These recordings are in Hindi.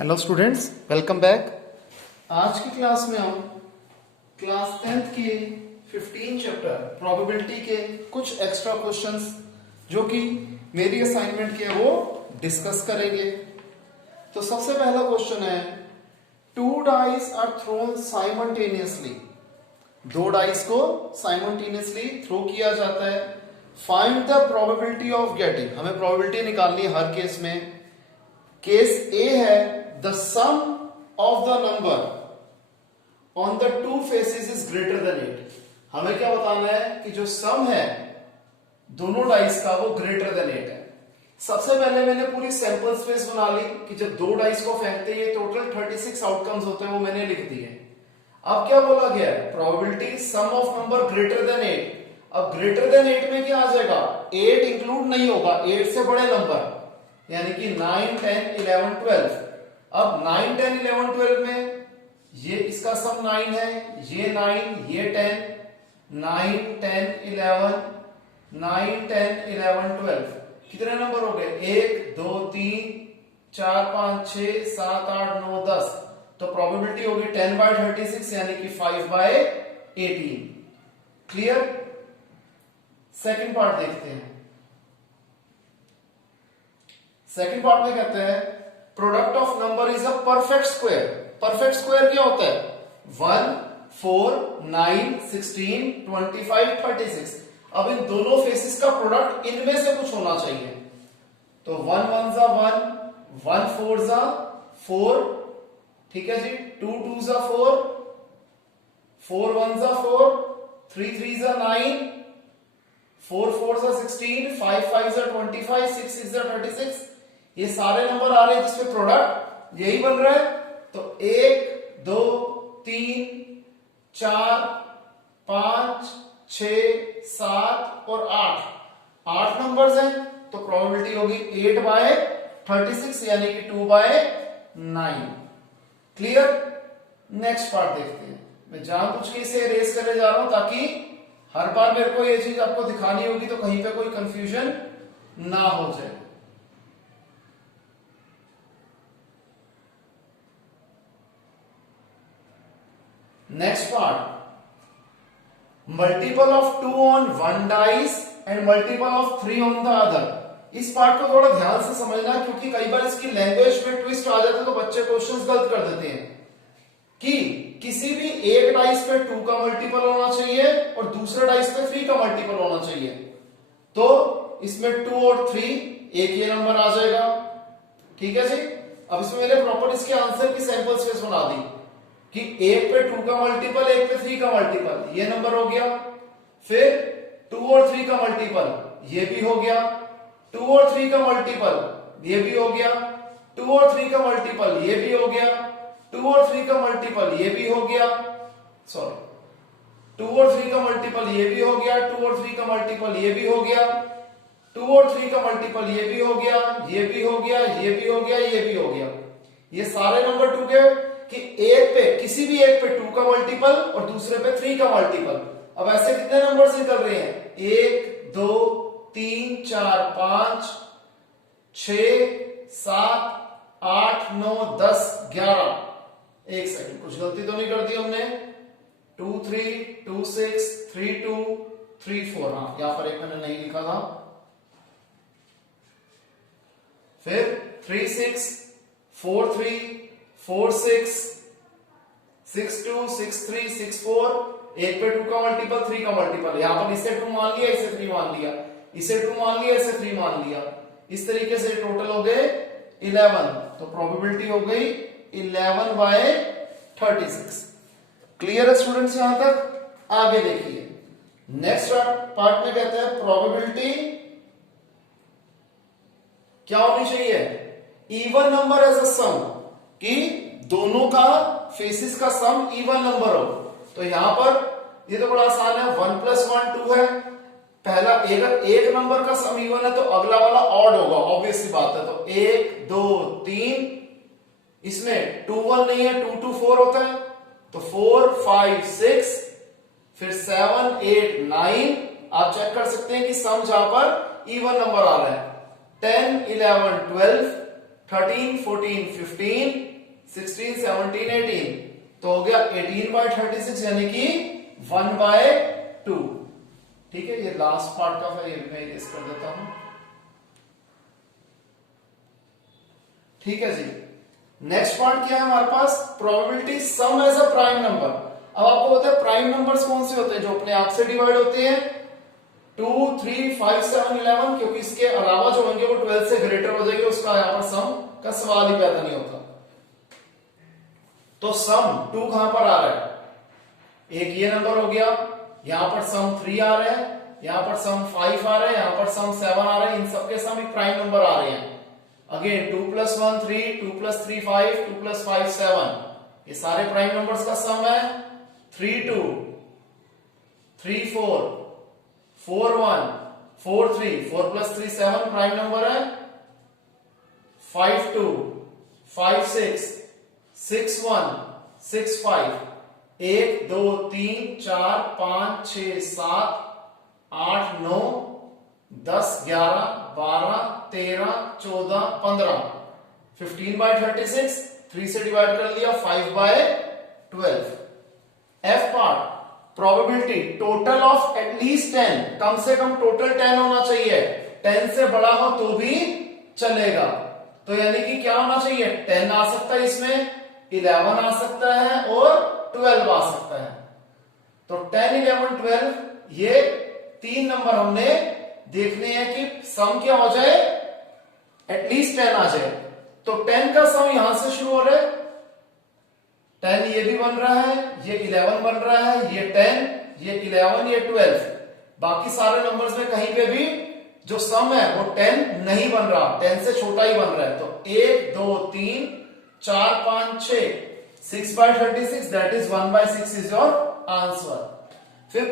Hello students, welcome back. आज की क्लास में हम क्लास 10th के 15 चैप्टर प्रोबेबिलिटी के कुछ एक्स्ट्रा क्वेश्चंस जो कि मेरी असाइनमेंट के वो डिस्कस करेंगे। तो सबसे पहला क्वेश्चन है, two dice are thrown simultaneously. दो डाइस को साइमल्टेनियसली थ्रो किया जाता है। Find the probability of getting. हमें प्रोबेबिलिटी निकालनी है हर केस में। केस ए है, the sum of the number on the two faces is greater than 8। हमें क्या बताना है कि जो सम है दोनों डाइस का वो ग्रेटर देन 8 है। सबसे पहले मैंने पूरी सैंपल स्पेस बना ली कि जब दो डाइस को फेंकते हैं टोटल 36 आउटकम्स होते हैं, वो मैंने लिख दिए। अब क्या बोला गया है, probability sum of number greater than 8। अब ग्रेटर देन 8 में क्या आ जाएगा, 8 इंक्लूड नहीं होगा, 8 से बड़े नंबर यानी कि 9, 10, 11, 12। अब 9, 10, 11, 12 में ये इसका सम 9 है, ये 9, ये 10, 9, 10, 11, 9, 10, 11, 12। कितने नंबर हो गए, 1, 2, 3, 4, 5, 6, 7, 8, 9, 10। तो प्रोबेबिलिटी होगी 10/36 यानी कि 5/18। क्लियर। सेकंड पार्ट देखते हैं। सेकंड पार्ट में कहते हैं product of number is a perfect square. Perfect square क्या होता है, 1, 4, 9, 16, 25, 36। अब इन दोनों फेसेस का प्रोडक्ट इनमें से कुछ होना चाहिए। तो 1 1 जा 1, 1 4 जा 4, ठीक है जी, 2 2 जा 4, 4 1 जा 4, 3 3 जा 9, 4 4 जा 16, 5 5 जा 25, 6 6 जा 36। ये सारे नंबर आ रहे हैं जिसमें प्रोडक्ट यही बन रहा है। तो 1 2 3 4 5 6 7 और 8 नंबर्स हैं। तो प्रोबेबिलिटी होगी 8/36 यानी कि 2/9। क्लियर। नेक्स्ट पार्ट देखते हैं। मैं जानबूझ के इसे इरेज करने जा रहा हूं ताकि हर बार मेरे को ये चीज आपको दिखानी होगी तो कहीं पे कोई कंफ्यूजन ना हो जाए। Next part, multiple of 2 on one dice and multiple of 3 on the other. इस पार्ट को थोड़ा ध्यान से समझना क्योंकि कई बार इसकी लैंग्वेज में ट्विस्ट आ जाता है तो बच्चे क्वेश्चंस गलत कर देते हैं कि किसी भी एक डाइस पे 2 का मल्टीपल होना चाहिए और दूसरे डाइस पे 3 का मल्टीपल होना चाहिए। तो इसमें 2 और 3 एक ये नंबर आ जाएगा, ठीक है जी। अब इसमें मैंने प्रॉपर इसके आंसर की सैंपल स्पेस बना दी कि एक पे 2 का मल्टीपल, एक पे 3 का मल्टीपल, ये नंबर हो गया। फिर 2 और 3 का मल्टीपल, ये भी हो गया। 2 और 3 का मल्टीपल, ये भी हो गया। 2 और 3 का मल्टीपल, ये भी हो गया। 2 और 3 का मल्टीपल, ये भी हो गया। सॉरी, 2 और 3 का मल्टीपल, ये भी हो गया। 2 और 3 का मल्टीपल, ये भी हो गया। 2 और 3 का मल्टीपल, ये भी हो गया, ये भी हो गया, ये भी हो गया, ये भी हो गया। ये सारे नंबर 2 के कि एक पे किसी भी एक पे 2 का मल्टीपल और दूसरे पे 3 का मल्टीपल। अब ऐसे कितने नंबर निकल रहे हैं, 1 2 3 4 5 6 7 8 9 10 11। एक सेकंड, कुछ गलती तो नहीं कर दी हमने। 2 3 2 6 3 2 3 4। हाँ, यहां पर एक मैंने नहीं लिखा था। फिर 3 6 4 3 4 6 6 2 6 3 6 4। एक पे 2 का मल्टीपल, 3 का मल्टीपल। यहां पर इसे 2 मान लिया, इसे 3 मान लिया, इसे 2 मान लिया, इसे 3 मान लिया। इस तरीके से टोटल हो गए 11। तो प्रोबेबिलिटी हो गई 11/36। क्लियर है स्टूडेंट्स यहां तक। आगे देखिए, नेक्स्ट पार्ट में कहते हैं प्रोबेबिलिटी क्या होनी चाहिए, इवन नंबर एज अ सम, कि दोनों का फेसिस का सम इवन नंबर हो। तो यहां पर ये तो बड़ा आसान है, 1 + 1 2 है। पहला अगर एक नंबर का सम इवन है तो अगला वाला ऑड होगा, ऑब्वियस सी बात है। तो 1 2 3, इसमें 2 1 नहीं है, 2 2 4 होता है। तो 4 5 6, फिर 7 8 9। आप चेक कर सकते हैं कि सम जहां पर इवन नंबर आ रहा है। 10 11 12 13, 14, 15, 16, 17, 18, तो हो गया 18/36 यानी कि 1/2। ठीक है, ये लास्ट पार्ट का फिर ये मैं इरेज कर देता हूं। ठीक है जी, नेक्स्ट पार्ट क्या है हमारे पास, probability sum as a prime number. अब आपको पता है प्राइम नंबर्स कौन से होते हैं, जो अपने आप से डिवाइड होते हैं, 2, 3, 5, 7, 11, क्योंकि इसके अलावा जो होंगे वो 12 से ग्रेटर हो जाएंगे, उसका यहां पर सम का सवाल ही पैदा नहीं होता। तो सम 2 कहां पर आ रहा है, एक ये नंबर हो गया, यहां पर सम 3 आ रहा है, यहां पर सम 5 आ रहा है, यहां पर सम 7 आ रहा है, इन सबके सम एक प्राइम नंबर आ रहे हैं। अगेन 2 + 1 3, 2 + 3 5, 2 + 5 7, ये सारे प्राइम नंबर्स का सम है। 3 2, 3 4, 4 1, 4 3, 4 + 3 7 प्राइम नंबर है। 5 2, 5 6, 6 1, 6 5, 1 2 3 4 5 6 7 8 9 10 11 12 13 14 15, 15/36, 3 से डिवाइड कर लिया, 5/12। F part, probability total of at least 10, कम से कम टोटल 10 होना चाहिए, 10 से बड़ा हो तो भी चलेगा। तो यानी कि क्या होना चाहिए, 10 आ सकता है इसमें, 11 आ सकता है और 12 आ सकता है। तो 10 11 12 ये 3 नंबर हमने देखने हैं कि सम क्या हो जाए, एटलीस्ट 10 आ जाए। तो 10 का सम यहां से शुरू हो रहा है, 10 ये भी बन रहा है, ये 11 बन रहा है, ये 10, ये 11, ये 12। बाकी सारे नंबर्स में कहीं पे भी जो सम है वो 10 नहीं बन रहा, 10 से छोटा ही बन रहा है। तो 1 2 3 4 5 6, 6/36, that is 1/6 is your answer. फिर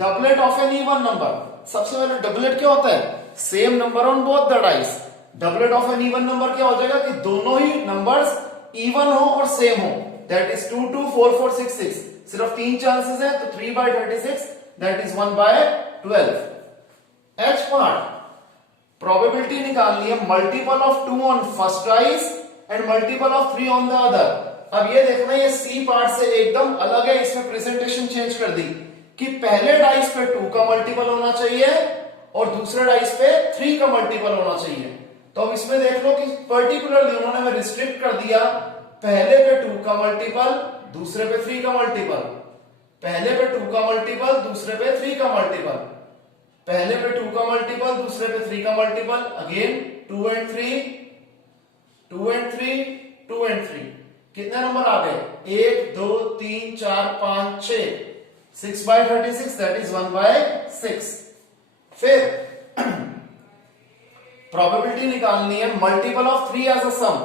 doublet of an even number, सबसे पहले डबलेट क्या होता है, same number on both the dice. Doublet of an even number क्या हो जाएगा कि दोनों ही नंबर्स इवन हो और सेम हो, दैट इज 2 2 4 4 6 6, सिर्फ 3 चांसेस है, तो 3/36 that is 1/12। H part, probability निकालनी है multiple of 2 on first dice and multiple of 3 on the other. अब ये देखना, ये सी पार्ट से एकदम अलग है, इसमें प्रेजेंटेशन चेंज कर दी कि पहले डाइस पे 2 का मल्टीपल होना चाहिए और दूसरे डाइस पे 3 का मल्टीपल होना चाहिए। तो अब इसमें देख लो कि पर्टिकुलरली उन्होंने रिस्ट्रिक्ट कर दिया, पहले पे 2 का मल्टीपल, दूसरे पे 3 का मल्टीपल, पहले पे 2 का मल्टीपल, दूसरे पे 3 का मल्टीपल, पहले पे 2 का मल्टीपल, दूसरे पे 3 का multiple, again 2 and 3, 2 and 3, 2 and 3, कितने नंबर आ गए, 1 2 3 4 5 6, 6/36 दैट इज 1/6। फिर प्रोबेबिलिटी निकालनी है multiple of 3 as a sum.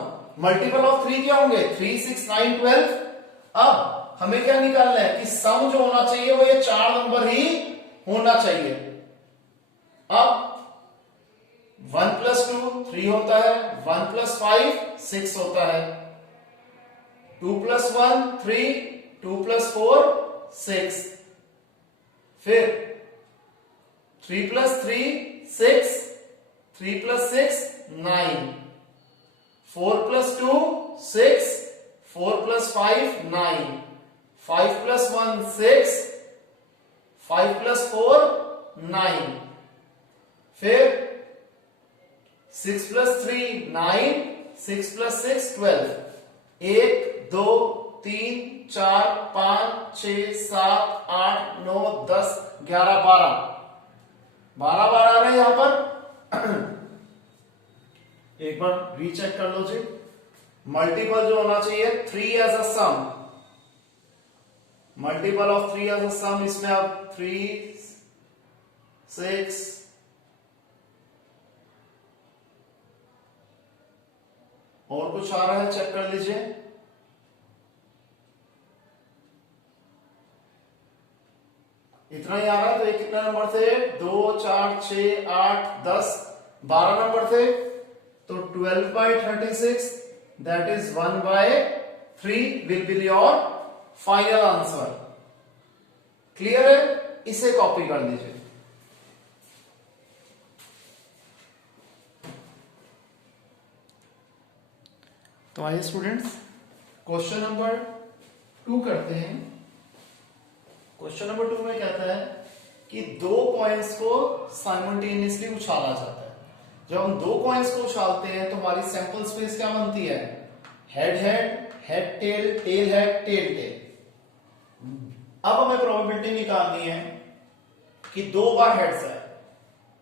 Multiple of 3 क्या होंगे, 3 6 9 12। अब हमें क्या निकालना है कि सम जो होना चाहिए वो ये 4 नंबर ही होना चाहिए। अब 1 + 2 3 होता है, 1 + 5 6 होता है, 2 + 1 3, 2 + 4 6, फिर 3 + 3 6, 3 + 6 9, 4 + 2 6, 4 + 5 9, 5 + 1 6, 5 + 4 9, फिर 6 + 3 9, 6 + 6 12, 1 2 3 4 5 6 7 8 9 10 11 12, 12 बार आ रहे हैं यहां पर। एक बार रीचेक कर लो जी, मल्टीपल जो होना चाहिए 3 as a sum, multiple of 3 as a sum, इसमें अब 3 6 और कुछ आ रहा है, चेक कर लीजिए। इतना ही आ रहा है, तो ये कितना नंबर थे, 2 4 6 8 10 12 नंबर थे। तो 12/36 that is 1/3 will be your final answer. Clear है, इसे कॉपी कर लीजिए। तो आइए स्टूडेंट्स क्वेश्चन नंबर 2 करते हैं। क्वेश्चन नंबर 2 में कहता है कि दो कॉइन्स को साइमल्टेनियसली उछाला जाता है। जब हम दो कॉइन्स को उछालते हैं तो हमारी सैंपल स्पेस क्या बनती है? Head head, head tail, tail head, tail tail. अब हमें प्रोबेबिलिटी निकालनी है कि दो बार हेड्स आए,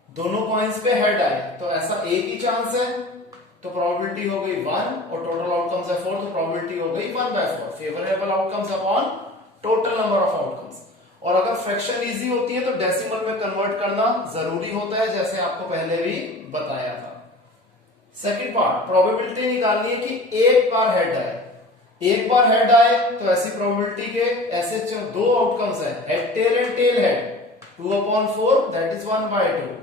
दोनों कॉइन्स पे हेड आए तो ऐसा एक ही चांस है, तो प्रोबेबिलिटी हो गई 1 और टोटल आउटकम्स है 4, तो प्रोबेबिलिटी हो गई 1/4। Favourable outcomes upon total number of outcomes. और अगर फ्रैक्शन इजी होती है तो डेसिमल में कन्वर्ट करना जरूरी होता है, जैसे आपको पहले भी बताया था। सेकंड पार्ट, प्रोबेबिलिटी निकालनी है कि एक बार हेड आए। एक बार हेड आए तो ऐसी प्रोबेबिलिटी के ऐसे दो आउटकम्स है, head tail and tail head, 2/4 that is 1/2।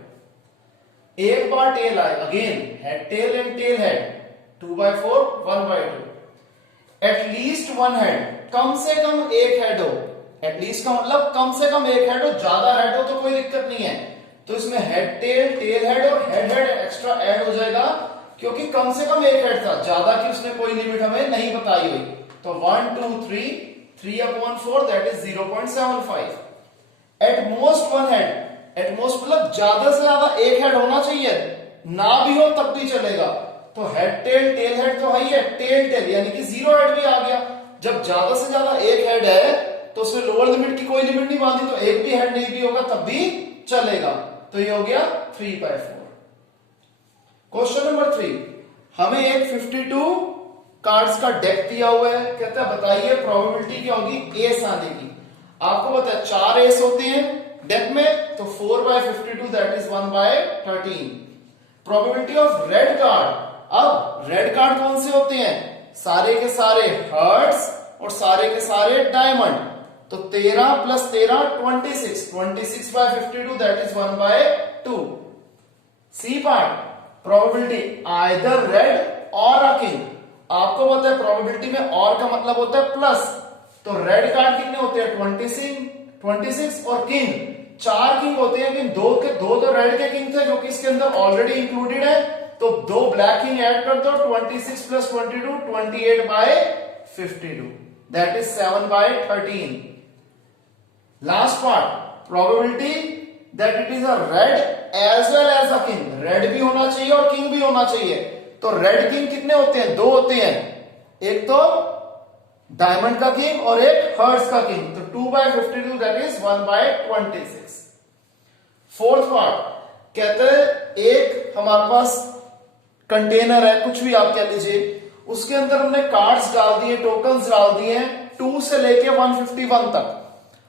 एक बार टेल आए, again head tail and tail head, 2/4 1/2। At least one head, कम से कम एक हेड हो। एटलीस्ट का मतलब कम से कम एक हेड हो, ज्यादा हेड हो तो कोई दिक्कत नहीं है। तो इसमें हेड टेल, टेल हेड और हेड हेड एक्स्ट्रा ऐड हो जाएगा, क्योंकि कम से कम एक हेड था, ज्यादा की उसने कोई लिमिट हमें नहीं बताई हुई। तो 1 2 3 3/4 that is 0.75। At most one head, at most मतलब ज्यादा से ज्यादा एक हेड होना चाहिए, ना भी हो तब भी चलेगा। तो हेड टेल, टेल हेड तो है ही है, टेल टेल यानी कि 0 हेड भी आ गया। जब ज्यादा से ज्यादा एक हेड है तो उसमें लोअर लिमिट की कोई लिमिट नहीं बांधी, तो एक भी हेड नहीं भी होगा तब भी चलेगा। तो ये हो गया 3/4। क्वेश्चन नंबर 3, हमें एक 52 कार्ड्स का डेक दिया हुआ है। कहता है बताइए प्रोबेबिलिटी क्या होगी एस आने की। आपको पता है 4 एस होते हैं डेक में, तो 4/52 that is 1/13। Probability of red card, अब रेड कार्ड कौन से होते हैं? सारे के सारे हर्ट्स और सारे के सारे डायमंड। तो 13 + 13 26, 26/52 that is 1/2। C part, probability either red और अ किंग। आपको पता है प्रोबेबिलिटी में और का मतलब होता है प्लस, तो रेड कार्ड कितने होते हैं? 26 और किंग 4 किंग होते हैं, लेकिन दो तो रेड के किंग थे जो कि इसके अंदर ऑलरेडी इंक्लूडेड है, तो 2 ब्लैक किंग ऐड कर दो, 26 + 22 28/52 that is 7/13। Last part, probability that it is a red as well as a king. Red भी होना चाहिए और किंग भी होना चाहिए। तो रेड किंग कितने होते हैं? 2 होते हैं, एक तो डायमंड का किंग और एक हर्ट्स का किंग, तो 2/52 दैट इज 1/26। फोर्थ पार्ट, कहते हैं एक हमारे पास कंटेनर है, कुछ भी आप कह लीजिए, उसके अंदर हमने कार्ड्स डाल दिए, टोकन्स डाल दिए 2 से लेके 151 तक।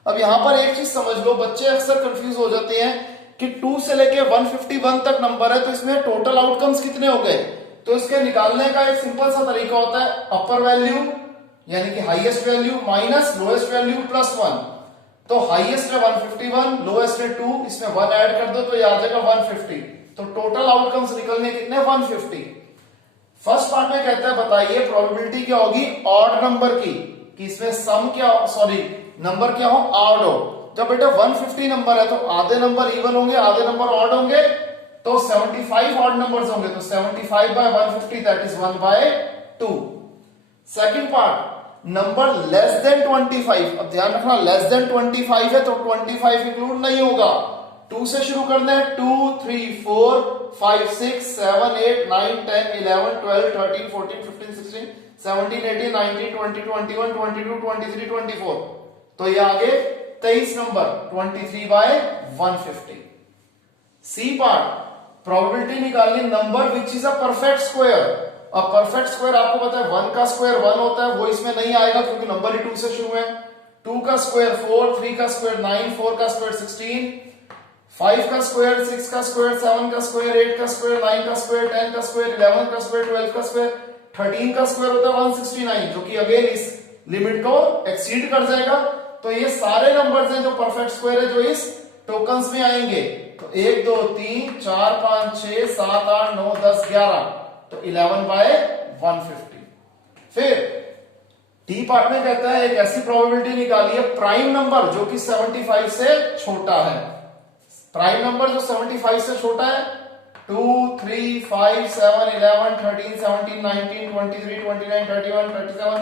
अब यहां पर एक चीज समझ लो, बच्चे अक्सर कंफ्यूज हो जाते हैं कि 2 से लेके 151 तक नंबर है तो इसमें टोटल आउटकम्स कितने हो गए। तो इसके निकालने का एक सिंपल सा तरीका होता है, अपर वैल्यू यानी कि highest value minus lowest value +1। तो हाईएस्ट है 151, लोएस्ट है 2, इसमें 1 ऐड कर दो तो ये आ जाएगा 150। तो टोटल आउटकम्स निकलने कितने? 150। फर्स्ट पार्ट में कहता है बताइए प्रोबेबिलिटी क्या होगी ऑड नंबर की, कि इसमें सम क्या, सॉरी नंबर क्या हो? ऑड हो। जब बेटा 150 नंबर है तो आधे नंबर इवन होंगे, आधे नंबर ऑड होंगे, तो 75 ऑड नंबर्स होंगे, तो 75/150 that is 1/2। Second part, number less than 25। अब ध्यान रखना लेस देन 25 है तो 25 इंक्लूड नहीं होगा। 2 से शुरू करना है, 2 3 4 5 6 7 8 9 10 11 12 13 14 15 16 17 18 19 20 21 22 23 24। तो ये आगे 23 नंबर 23/150। सी पार्ट, प्रोबेबिलिटी निकालनी number which is a perfect square. अब परफेक्ट स्क्वायर आपको पता है 1 का स्क्वायर 1 होता है, वो इसमें नहीं आएगा क्योंकि नंबर ही 2 से शुरू है। 2 का स्क्वायर 4, 3 का स्क्वायर 9, 4 का स्क्वायर 16, 5 का स्क्वायर 6 का स्क्वायर 7 का स्क्वायर 8 का स्क्वायर 9 का स्क्वायर 10 का स्क्वायर 11 का स्क्वायर 12 का स्क्वायर 13 का स्क्वायर होता है 169, जो कि अगेन इस लिमिट को एक्सीड कर जाएगा। तो ये सारे नंबर्स हैं जो परफेक्ट स्क्वायर है जो इस टोकन्स में आएंगे। तो 1 2 3 4 5 6 7 8 9 10 11, तो 11/150। फिर डी पार्ट में कहता है एक ऐसी प्रोबेबिलिटी निकालिए प्राइम नंबर जो कि 75 से छोटा है। प्राइम नंबर जो 75 से छोटा है 2, 3, 5, 7, 11, 13, 17, 19, 23, 29, 31, 37,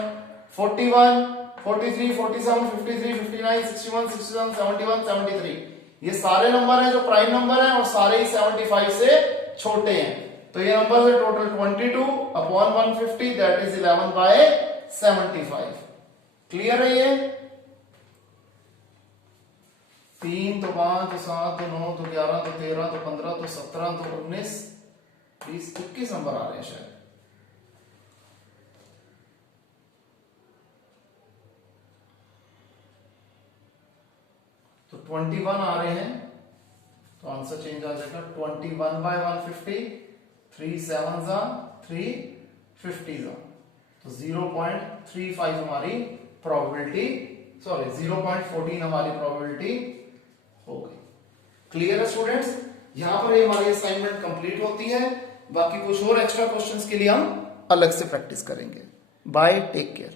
41, 43, 47, 53, 59, 61, 67, 71, 73। ये सारे नंबर हैं जो प्राइम नंबर हैं और सारे ही 75 से छोटे हैं। तो ये नंबर है total 22 upon 150 that is 11/75। Clear है ये? 3 तो 5 तो 7 तो 9 तो 11 तो 13 तो 15 तो 17 तो 19 20 21 नंबर आ रहे हैं शायद। तो 21 आ रहे हैं तो आंसर चेंज आ जाएगा 21/150। 3 7 350 तो 0.35 हमारी प्रोबेबिलिटी, सॉरी 0.14 हमारी प्रोबेबिलिटी हो गई। क्लियर है स्टूडेंट्स? यहां पर हमारी असाइनमेंट कंप्लीट होती है। बाकी कुछ और एक्स्ट्रा क्वेश्चंस के लिए हम अलग से प्रैक्टिस करेंगे। Bye, take care.